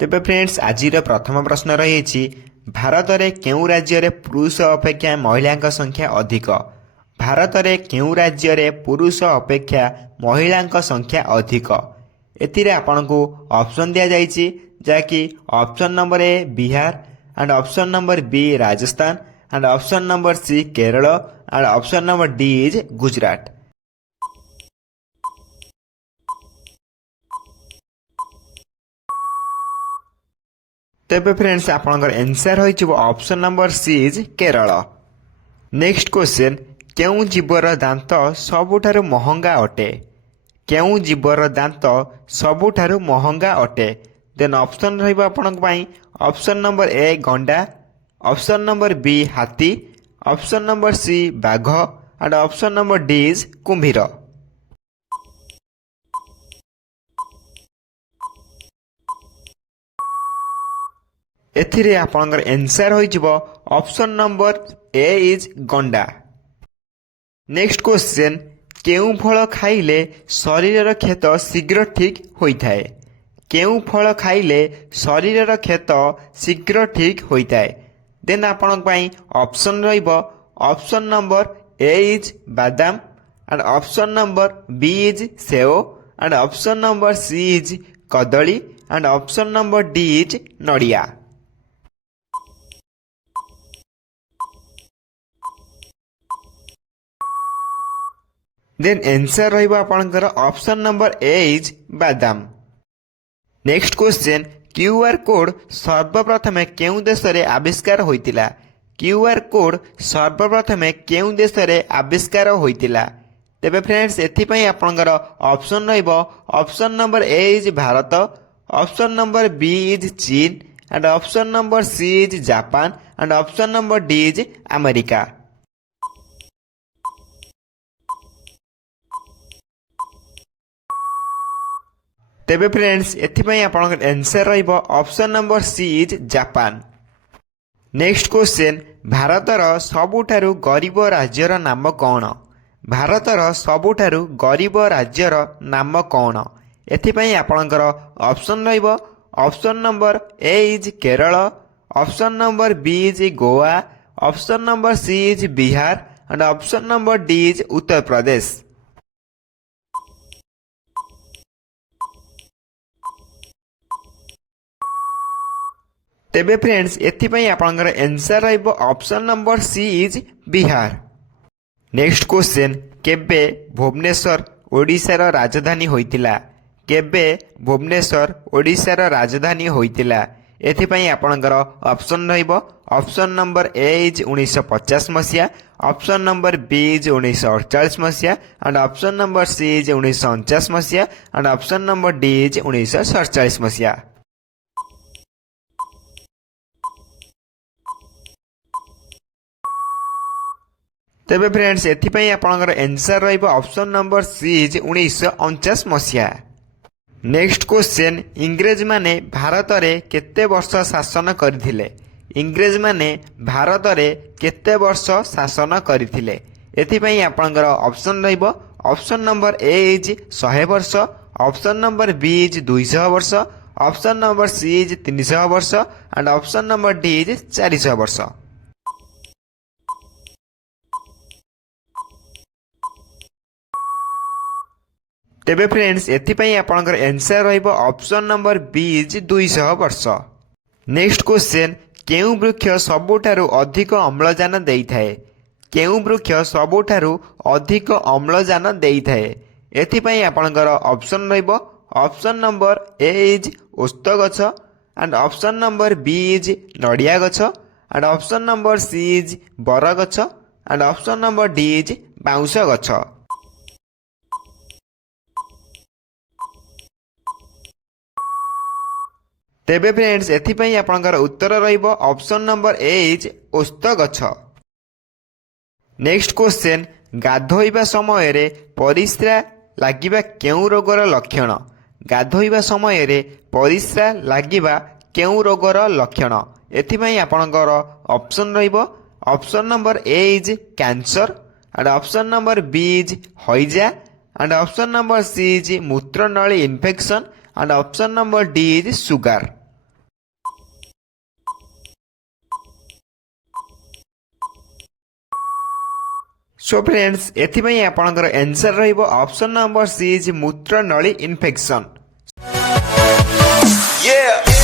तेबे फ्रेंड्स आज प्रथम प्रश्न रही भारत में केउ राज्य रे पुरुष अपेक्षा महिला संख्या अधिक। भारत में केउ राज्य रे पुरुष अपेक्षा महिला संख्या अधिक। एथिरे आपनको ऑप्शन दिया जाइछि जाकि option number A Bihar and option number B Rajasthan and option number C Kerala and option number D is Gujarat. तेबे फ्रेंड्स आपनकर आंसर होइछ option number C is Kerala. Next question केउ जीवर दांत सबुठारु महंगा अटे। केउ जीवर दांत सबुठारु महंगा अटे। देन ऑप्शन रहइबो आपनक पई ऑप्शन नंबर ए गंडा, ऑप्शन नंबर बी हाथी, ऑप्शन नंबर सी बाघ and option number D is कुंभीर। एथिरे आपनकर आंसर होइजिवो ऑप्शन नंबर ए इज गंडा। नेक्स्ट क्वेश्चन केउ फल खाइले शरीर क्षत शीघ्र ठीक होइथाय। केउ फल खाइले शरीर क्षत शीघ्र ठीक होइथाय। देन आपनक पई ऑप्शन रहइबो ऑप्शन नंबर ए इज बादाम and option number B is सेओ and option number C is कदली and option number D is नड़िया। देन आंसर रहिबो आपनकर ऑप्शन नंबर ए इज बादाम। नेक्स्ट क्वेश्चन क्यूआर कोड सर्वप्रथमे केउ देश रे आविष्कार होइतिला। क्यूआर कोड सर्वप्रथमे केउ देश रे आविष्कार होइतिला। तेबे फ्रेंड्स एथि पई आपनकर ऑप्शन रहिबो option number A is Bharat, option number B is चीन and option number C is Japan and option number D is America. तेबे फ्रेंड्स एथिपाई आपनकर आंसर रहिबो option number C is Japan. Next question भारतर सबुठारु गरीब राज्यर नाम कौन। भारतर सबुठारु गरीब राज्यर नाम कौन। एथिपाई आपनकर ऑप्शन रहिबो option number A is Kerala, option number B is Goa, option number C is Bihar and option number D is Uttar Pradesh. तेबे फ्रेंड्स एथिपाई आपनकर आंसर रहिबो option number C is Bihar. Next question केबे भुवनेश्वर ओडिशार राजधानी होइतिला। केबे भुवनेश्वर ओडिशार राजधानी होइतिला। एथिपाई आपनकर ऑप्शन रहिबो ऑप्शन नंबर ए इज 1950 मसिया, ऑप्शन नंबर बी इज 1948 मसिया and option number C is 1949 मसिया and option number D is 1947 मसिया। तेबे फ्रेंड्स एथिपाई आपनकर आंसर रहिबो ऑप्शन नंबर सी इज 1949 मसिया। नेक्स्ट क्वेश्चन इंग्रेज माने भारत रे केते वर्ष शासन करथिले। इंग्रेज माने भारत रे केते वर्ष शासन करथिले। एथिपाई आपनकर ऑप्शन रहिबो ऑप्शन नंबर ए इज 100 वर्ष, ऑप्शन नंबर बी इज 200 वर्ष, ऑप्शन नंबर सी इज 300 वर्ष and option number D is 400 वर्ष। तेबे फ्रेंड्स एथिपाई आपनकर आंसर रहिबो ऑप्शन नंबर बी इज 200 वर्ष। नेक्स्ट क्वेश्चन केउ वृक्ष सबुठारु अधिक अम्लजान देइथाय। केउ वृक्ष सबुठारु अधिक अम्लजान देइथाय। एथिपाई आपनकर ऑप्शन रहिबो ऑप्शन नंबर ए इज ओस्त गछ and option number B is नड़िया गछ and option number C is बर गछ and option number D is बाउंस गछ। तेबे फ्रेंड्स एथिपाई आपनकर उत्तर रहिबो ऑप्शन नंबर ए इज ओस्त गछ। नेक्स्ट क्वेश्चन गाधोइबा समय रे परिस्रा लागिबा केउ रोगर लक्षण। गाधोइबा समय रे परिस्रा लागिबा केउ रोगर लक्षण। एथिपाई आपनकर ऑप्शन रहिबो option number A is cancer and option number B is हइजा and option number C is मूत्रनली infection and option number D is sugar. So friends एथिपाई आपणकर आंसर रहिबो ऑप्शन नंबर सी इज मूत्रनली इन्फेक्शन। Yeah.